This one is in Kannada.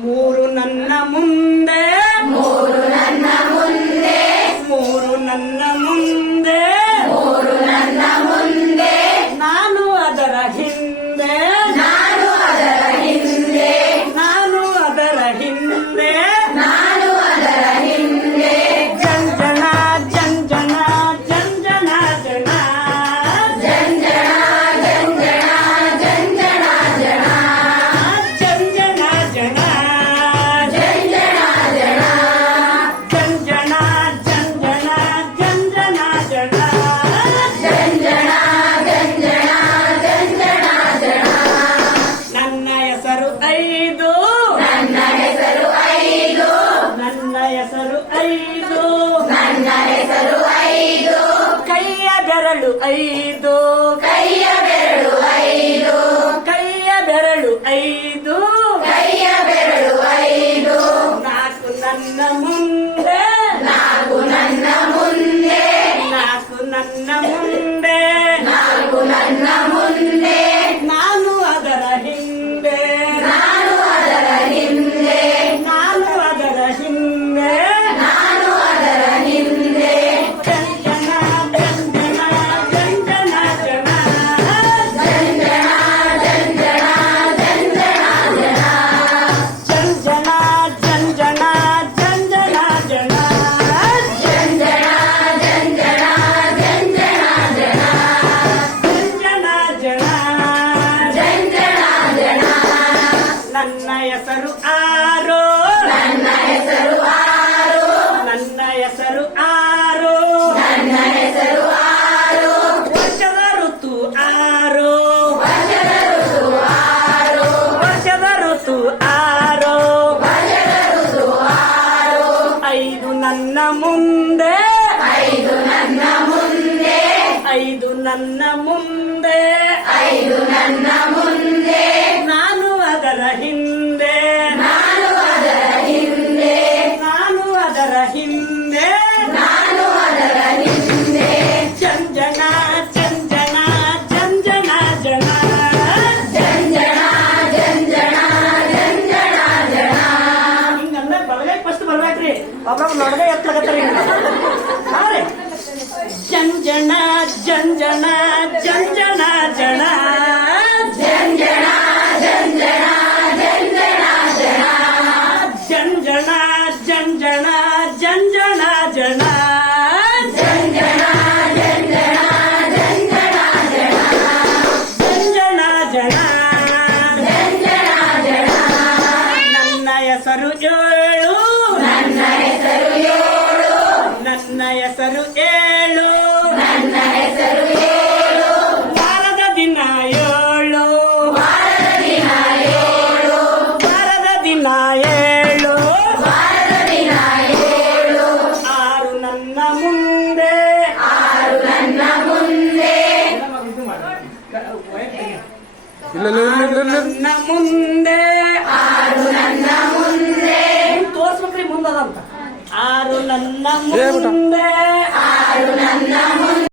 ಮೂರು ನನ್ನ ಮುಂದೆ ಮೂರು ನನ್ನ ಮುಂದೆ ನಾನು ಅದರ ಹಿಂದೆ ನಾನು ಅದರ ಹಿಂದೆ ಜಂಜನ ಜಂಜನ ಜಂಜನ ಜನ ನನ್ನ ಹೆಸರು ಐದು ಕೈಯ ಬೆರಳು ಐದು ನಾಲ್ಕು ನನ್ನ ಮುಂದೆ ನಾನು ಅದರ ಹಿಂದೆ ನನ್ನ ಹೆಸರು ಆರೋ ವರ್ಷದ ಋತು ಆರೋ ಐದು ನನ್ನ ಮುಂದೆ ನಾನು ಅದರ ಹಿಂದೆ ಜಂಜನ ಜಂಜನ ಜಂಜನ ಜನ ಹಿಂಗಂದ್ರೆ ಬಲಗೈ ಫಸ್ಟ್ ಬರ್ಬೇಕ್ರಿ ಒಬ್ಬೊಬ್ಬ ನೊಡಗೈ ಎತ್ತಲಕತ್ತಾರ ಜಂಜನ ಜಂಜನ ಜಂಜನ ಜನ ಜಂಜನ ಜಂಜನ ಜನ ನನ್ನ ಹೆಸರು ಏಳು ವಾರದ ದಿನ ಏಳು ಆರು ನನ್ನ ಮುಂದೆ ನನ್ನ ಮುಂದೆ ತೋರ್ಸ್ಬೇಕ್ರಿ ಮುಂದದಂತ ಆರು ನನ್ನ ಮುಂದೆ